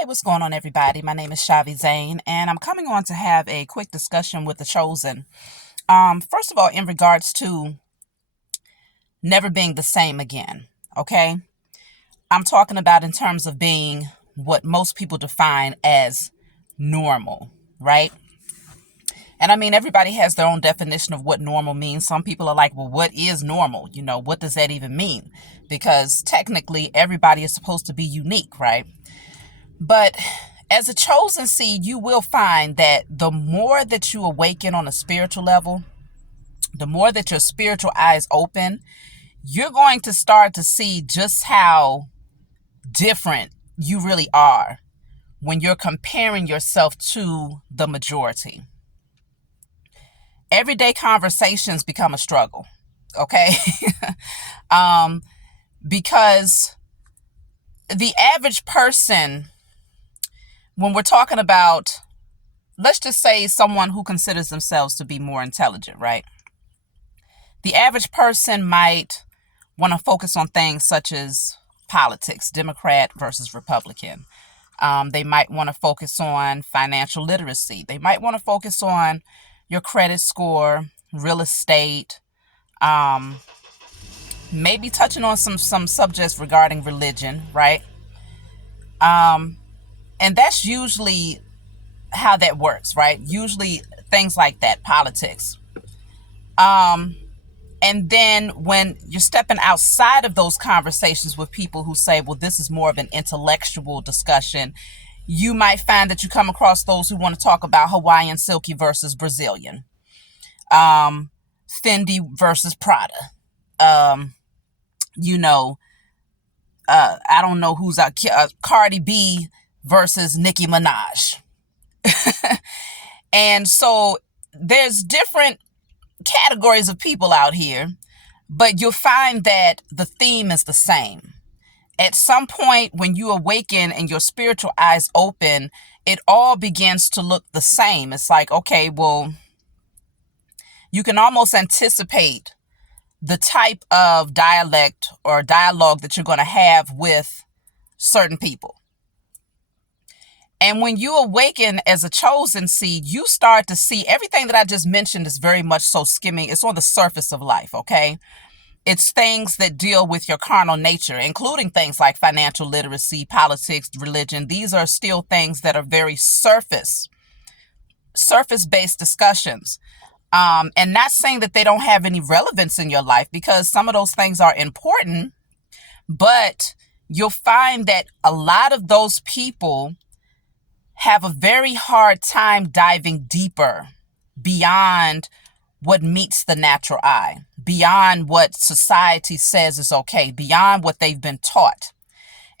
Hey, what's going on, everybody? My name is Shavi Zane, and I'm coming on to have a quick discussion with the chosen. First of all, in regards to never being the same again, okay? I'm talking about in terms of being what most people define as normal, right? And I mean, everybody has their own definition of what normal means. Some people are like, well, what is normal? What does that even mean? Because technically, everybody is supposed to be unique, right? But as a chosen seed, you will find that the more that you awaken on a spiritual level, the more that your spiritual eyes open, you're going to start to see just how different you really are when you're comparing yourself to the majority. Everyday conversations become a struggle, okay? Because the average person, when we're talking about, let's just say someone who considers themselves to be more intelligent, right? The average person might want to focus on things such as politics, Democrat versus Republican. They might want to focus on financial literacy. They might want to focus on your credit score, real estate, maybe touching on some subjects regarding religion, right? And that's usually how that works, right? Usually things like that, politics. And then when you're stepping outside of those conversations with people who say, well, this is more of an intellectual discussion, you might find that you come across those who want to talk about Hawaiian silky versus Brazilian, Fendi versus Prada. I don't know who's out, Cardi B versus Nicki Minaj. And so there's different categories of people out here, but you'll find that the theme is the same. At some point when you awaken and your spiritual eyes open, it all begins to look the same. It's like, okay, well, you can almost anticipate the type of dialect or dialogue that you're going to have with certain people. And when you awaken as a chosen seed, you start to see everything that I just mentioned is very much so skimming. It's on the surface of life, okay? It's things that deal with your carnal nature, including things like financial literacy, politics, religion. These are still things that are very surface-based discussions. And not saying that they don't have any relevance in your life, because some of those things are important, but you'll find that a lot of those people have a very hard time diving deeper beyond what meets the natural eye, beyond what society says is okay, beyond what they've been taught.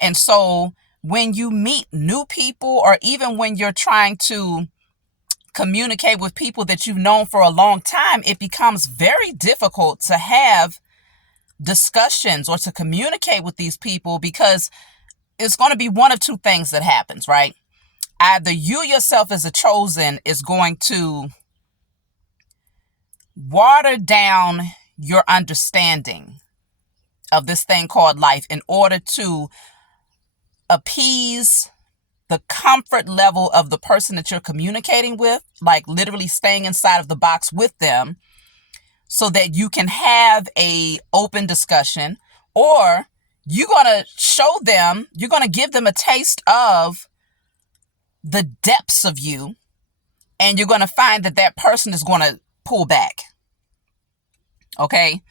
And so when you meet new people, or even when you're trying to communicate with people that you've known for a long time, it becomes very difficult to have discussions or to communicate with these people, because it's going to be one of two things that happens, right? Either you yourself as a chosen is going to water down your understanding of this thing called life in order to appease the comfort level of the person that you're communicating with, like literally staying inside of the box with them so that you can have a open discussion, or you're going to show them, you're going to give them a taste of the depths of you, and you're going to find that that person is going to pull back. Okay.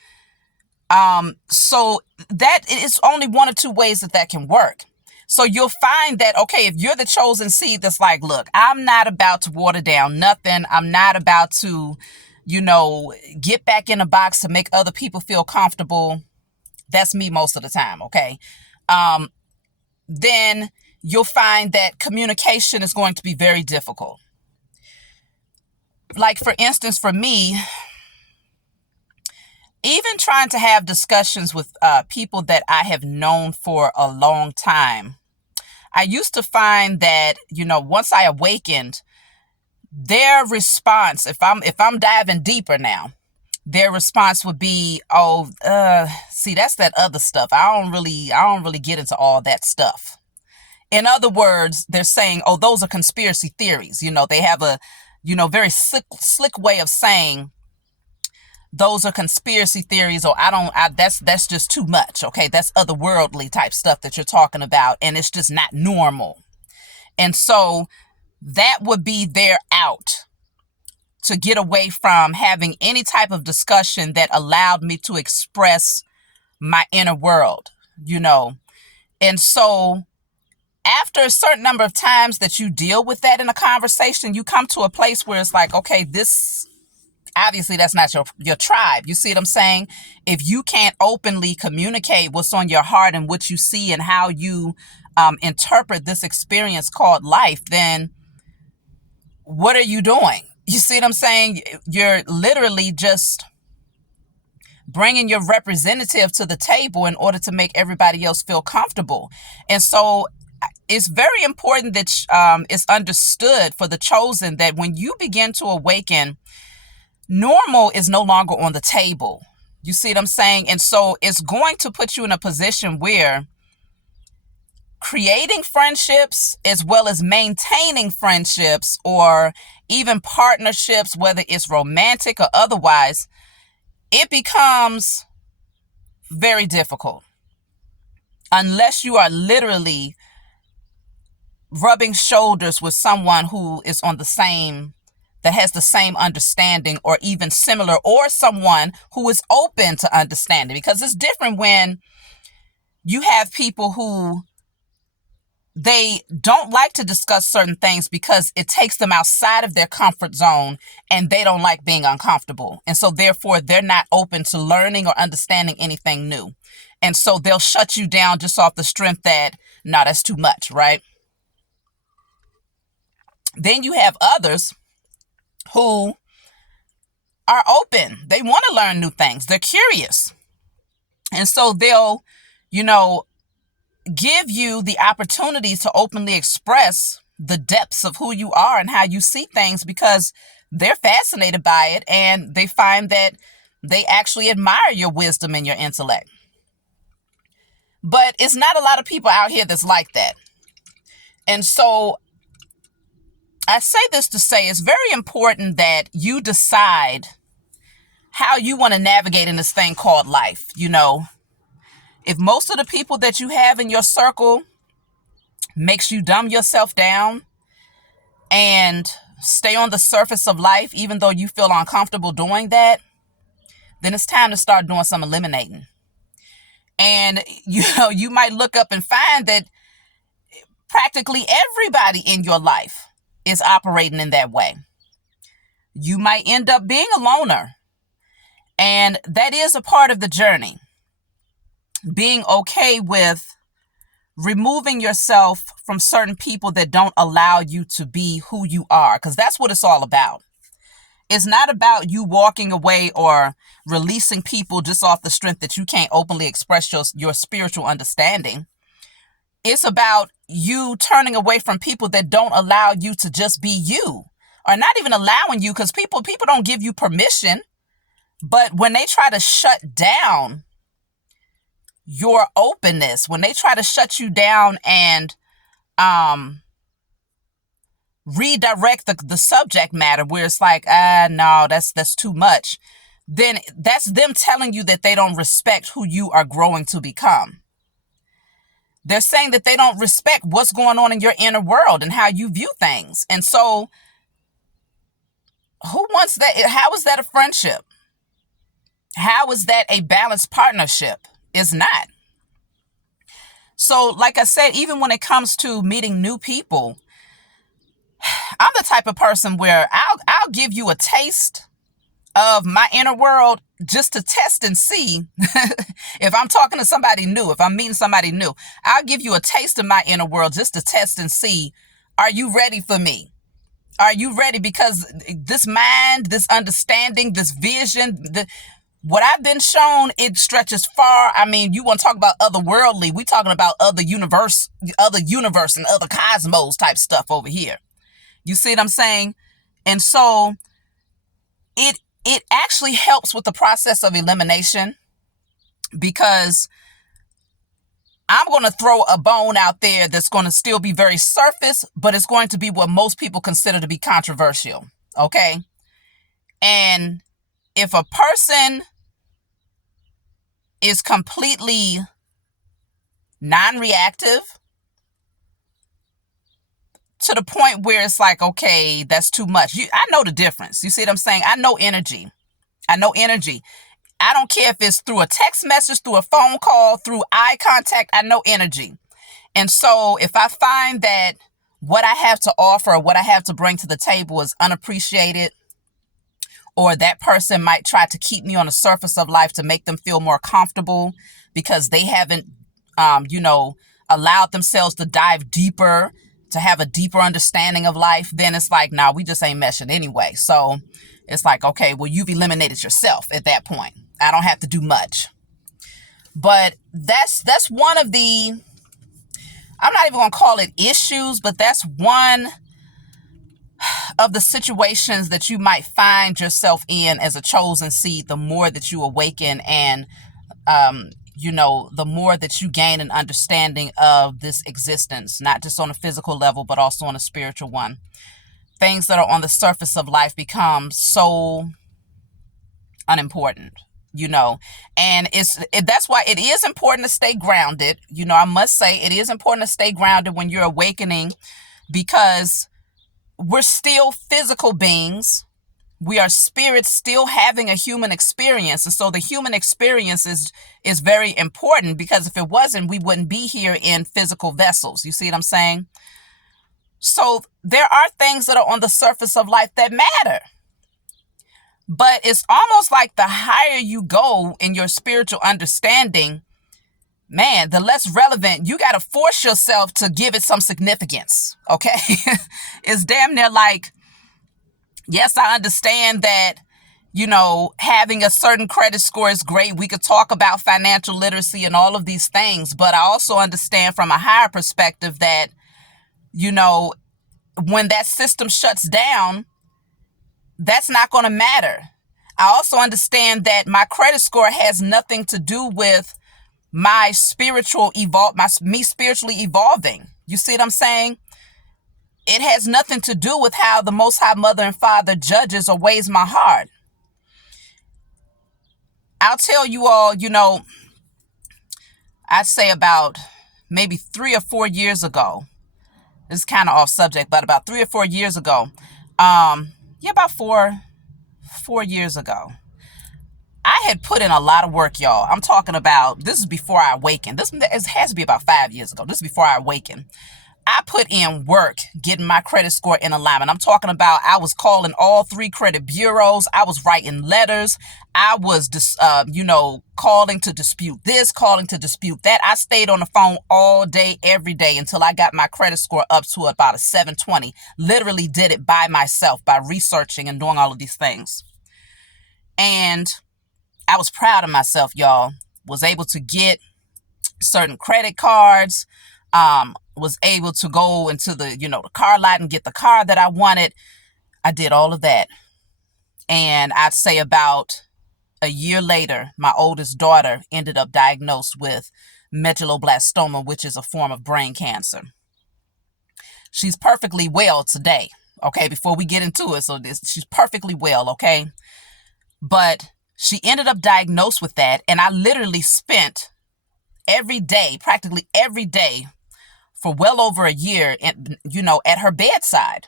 So that is only one of two ways that can work. So you'll find that, okay, if you're the chosen seed that's like, look, I'm not about to water down nothing. I'm not about to, get back in a box to make other people feel comfortable. That's me most of the time. Okay. Then you'll find that communication is going to be very difficult. Like, for instance, for me, even trying to have discussions with people that I have known for a long time, I used to find that, once I awakened, their response, if I'm diving deeper now, their response would be, see, that's that other stuff. I don't really get into all that stuff. In other words, they're saying, oh, those are conspiracy theories. They have a, very slick way of saying those are conspiracy theories, or that's just too much. Okay. That's otherworldly type stuff that you're talking about. And it's just not normal. And so that would be their out to get away from having any type of discussion that allowed me to express my inner world, And so after a certain number of times that you deal with that in a conversation, you come to a place where it's like, okay, this obviously that's not your tribe. You see what I'm saying? If you can't openly communicate what's on your heart and what you see and how you interpret this experience called life, then what are you doing? You see what I'm saying? You're literally just bringing your representative to the table in order to make everybody else feel comfortable. And so it's very important that it's understood for the chosen that when you begin to awaken, normal is no longer on the table. You see what I'm saying? And so it's going to put you in a position where creating friendships as well as maintaining friendships or even partnerships, whether it's romantic or otherwise, it becomes very difficult unless you are literally rubbing shoulders with someone who is that has the same understanding or even similar, or someone who is open to understanding. Because it's different when you have people who they don't like to discuss certain things because it takes them outside of their comfort zone and they don't like being uncomfortable. And so therefore they're not open to learning or understanding anything new. And so they'll shut you down just off the strength that, no, that's too much, right? Then you have others who are open. They want to learn new things. They're curious. And so they'll, give you the opportunity to openly express the depths of who you are and how you see things because they're fascinated by it and they find that they actually admire your wisdom and your intellect. But it's not a lot of people out here that's like that. And so I say this to say it's very important that you decide how you want to navigate in this thing called life. If most of the people that you have in your circle makes you dumb yourself down and stay on the surface of life, even though you feel uncomfortable doing that, then it's time to start doing some eliminating. And, you might look up and find that practically everybody in your life is operating in that way. You might end up being a loner. And that is a part of the journey. Being okay with removing yourself from certain people that don't allow you to be who you are, because that's what it's all about. It's not about you walking away or releasing people just off the strength that you can't openly express your spiritual understanding. It's about you turning away from people that don't allow you to just be you, or not even allowing you, because people don't give you permission. But when they try to shut down your openness, when they try to shut you down and redirect the subject matter where it's like, no, that's too much, then that's them telling you that they don't respect who you are growing to become. They're saying that they don't respect what's going on in your inner world and how you view things. And so who wants that? How is that a friendship? How is that a balanced partnership? It's not. So like I said, even when it comes to meeting new people, I'm the type of person where I'll give you a taste of my inner world just to test and see if I'm talking to somebody new, if I'm meeting somebody new. I'll give you a taste of my inner world just to test and see, are you ready for me? Are you ready? Because this mind, this understanding, this vision, what I've been shown, it stretches far. I mean, you want to talk about otherworldly. We're talking about other universe and other cosmos type stuff over here. You see what I'm saying? And so it actually helps with the process of elimination, because I'm going to throw a bone out there that's going to still be very surface, but it's going to be what most people consider to be controversial. Okay. And if a person is completely non-reactive to the point where it's like, okay, that's too much. I know the difference. You see what I'm saying? I know energy. I don't care if it's through a text message, through a phone call, through eye contact. I know energy. And so if I find that what I have to offer, what I have to bring to the table is unappreciated, or that person might try to keep me on the surface of life to make them feel more comfortable because they haven't, allowed themselves to dive deeper, to have a deeper understanding of life, then it's like, nah, we just ain't meshing anyway. So it's like, okay, well, you've eliminated yourself at that point. I don't have to do much. But that's one of the, I'm not even going to call it issues, but that's one of the situations that you might find yourself in as a chosen seed, the more that you awaken and, the more that you gain an understanding of this existence, not just on a physical level, but also on a spiritual one. Things that are on the surface of life become so unimportant, and that's why it is important to stay grounded. I must say it is important to stay grounded when you're awakening, because we're still physical beings. We are spirits still having a human experience. And so the human experience is very important, because if it wasn't, we wouldn't be here in physical vessels. You see what I'm saying? So there are things that are on the surface of life that matter. But it's almost like the higher you go in your spiritual understanding, man, the less relevant. You got to force yourself to give it some significance. Okay. It's damn near like, yes, I understand that, having a certain credit score is great. We could talk about financial literacy and all of these things, but I also understand from a higher perspective that, when that system shuts down, that's not going to matter. I also understand that my credit score has nothing to do with me spiritually evolving. You see what I'm saying? It has nothing to do with how the Most High Mother and Father judges or weighs my heart. I'll tell you all, I'd say about maybe 3 or 4 years ago. This is kind of off subject, but about 3 or 4 years ago, about 4 years ago, I had put in a lot of work, y'all. I'm talking about, this is before I awakened. This has to be about 5 years ago. This is before I awakened. I put in work getting my credit score in alignment. I'm talking about, I was calling all 3 credit bureaus. I was writing letters. I was, calling to dispute this, calling to dispute that. I stayed on the phone all day, every day, until I got my credit score up to about a 720. Literally did it by myself, by researching and doing all of these things. And I was proud of myself, y'all. Was able to get certain credit cards, was able to go into the, the car lot and get the car that I wanted. I did all of that. And I'd say about a year later, my oldest daughter ended up diagnosed with medulloblastoma, which is a form of brain cancer. She's perfectly well today. Okay, before we get into it. So she's perfectly well. Okay. But she ended up diagnosed with that. And I literally spent every day, practically every day, for well over a year, at her bedside.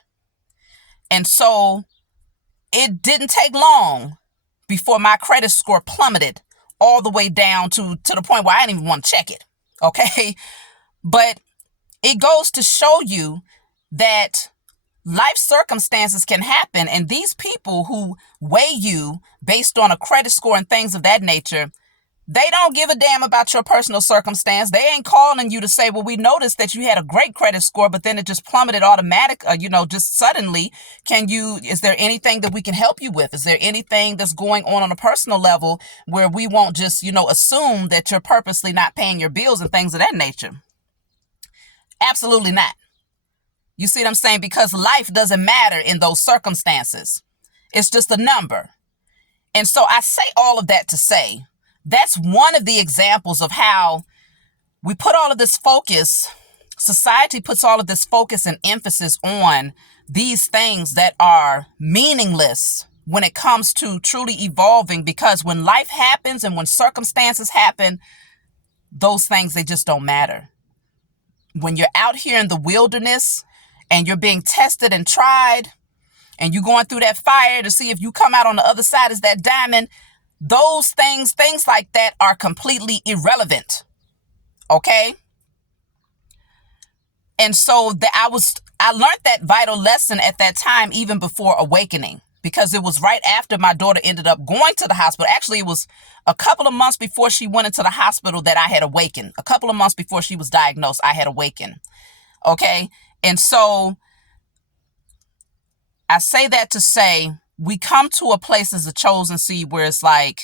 And so it didn't take long before my credit score plummeted all the way down to the point where I didn't even want to check it. Okay. But it goes to show you that life circumstances can happen. And these people who weigh you based on a credit score and things of that nature, they don't give a damn about your personal circumstance. They ain't calling you to say, well, we noticed that you had a great credit score, but then it just plummeted just suddenly. Is there anything that we can help you with? Is there anything that's going on a personal level where we won't just, assume that you're purposely not paying your bills and things of that nature? Absolutely not. You see what I'm saying? Because life doesn't matter in those circumstances. It's just a number. And so I say all of that to say, that's one of the examples of how we put all of this focus, society puts all of this focus and emphasis on these things that are meaningless when it comes to truly evolving, because when life happens and when circumstances happen, those things, they just don't matter. When you're out here in the wilderness and you're being tested and tried and you're going through that fire to see if you come out on the other side as that diamond, those things like that are completely irrelevant. Okay? And so I learned that vital lesson at that time, even before awakening, because it was right after my daughter ended up going to the hospital. Actually, it was a couple of months before she went into the hospital that I had awakened. A couple of months before she was diagnosed, I had awakened. Okay. And so I say that to say, we come to a place as a chosen seed where it's like,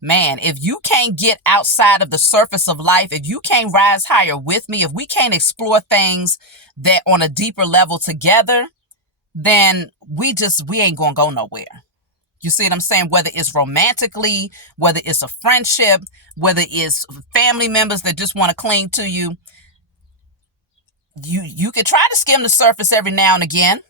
man, if you can't get outside of the surface of life, if you can't rise higher with me, if we can't explore things that on a deeper level together, then we ain't gonna go nowhere. You see what I'm saying? Whether it's romantically, whether it's a friendship, whether it's family members that just want to cling to you, you could try to skim the surface every now and again.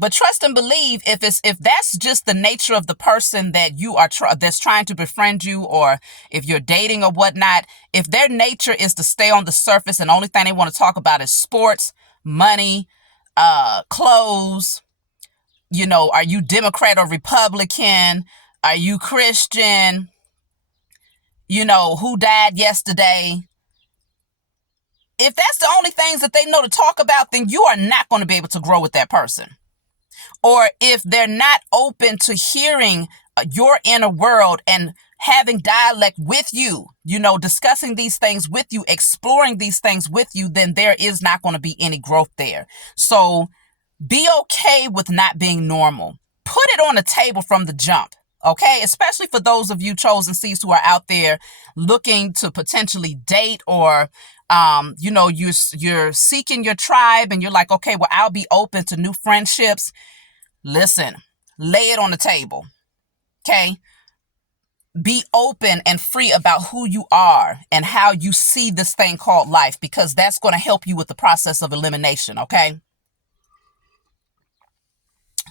But trust and believe, if that's just the nature of the person that you are that's trying to befriend you, or if you're dating or whatnot, if their nature is to stay on the surface and the only thing they want to talk about is sports, money, clothes, are you Democrat or Republican? Are you Christian? Who died yesterday? If that's the only things that they know to talk about, then you are not going to be able to grow with that person. Or if they're not open to hearing your inner world and having dialect with you, discussing these things with you, exploring these things with you, then there is not going to be any growth there. So be okay with not being normal. Put it on the table from the jump, okay? Especially for those of you chosen seeds who are out there looking to potentially date, or you're seeking your tribe and you're like, okay, well, I'll be open to new friendships. Listen, lay it on the table, okay? Be open and free about who you are and how you see this thing called life, because that's going to help you with the process of elimination, okay?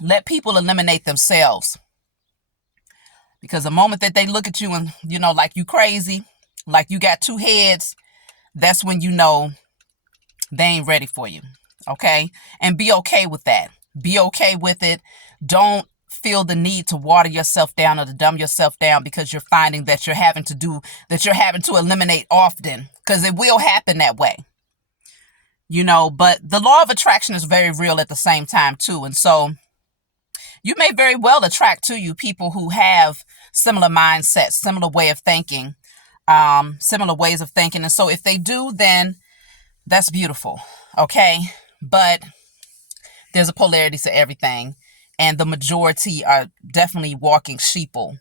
Let people eliminate themselves, because the moment that they look at you and, like you crazy, like you got two heads, that's when they ain't ready for you, okay? And be okay with that. Be okay with it. Don't feel the need to water yourself down or to dumb yourself down because you're finding that you're having to eliminate often, because it will happen that way. But the law of attraction is very real at the same time too. And so you may very well attract to you people who have similar mindsets, similar way of thinking, similar ways of thinking. And so if they do, then that's beautiful. Okay. But there's a polarity to everything. And the majority are definitely walking sheeple,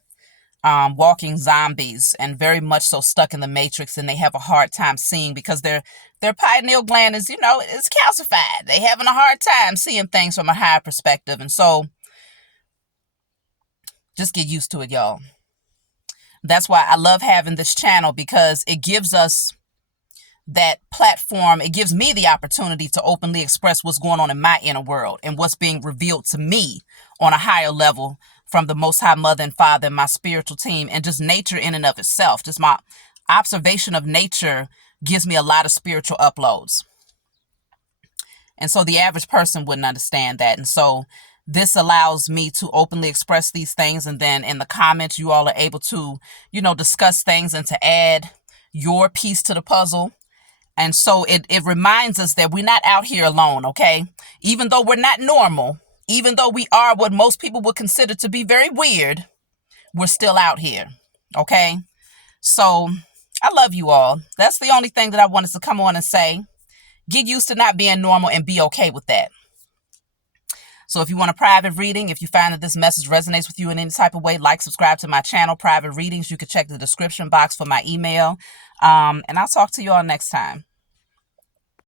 walking zombies, and very much so stuck in the matrix. And they have a hard time seeing, because their pineal gland is, is calcified. They having a hard time seeing things from a higher perspective. And so just get used to it, y'all. That's why I love having this channel, because it gives us that platform. It gives me the opportunity to openly express what's going on in my inner world and what's being revealed to me on a higher level from the Most High Mother and Father and my spiritual team, and just nature in and of itself. Just my observation of nature gives me a lot of spiritual uploads. And so the average person wouldn't understand that. And so this allows me to openly express these things. And then in the comments, you all are able to, discuss things and to add your piece to the puzzle. And so it reminds us that we're not out here alone, okay? Even though we're not normal, even though we are what most people would consider to be very weird, we're still out here, okay? So I love you all. That's the only thing that I wanted to come on and say. Get used to not being normal and be okay with that. So if you want a private reading, if you find that this message resonates with you in any type of way, subscribe to my channel, Private Readings. You can check the description box for my email. And I'll talk to you all next time.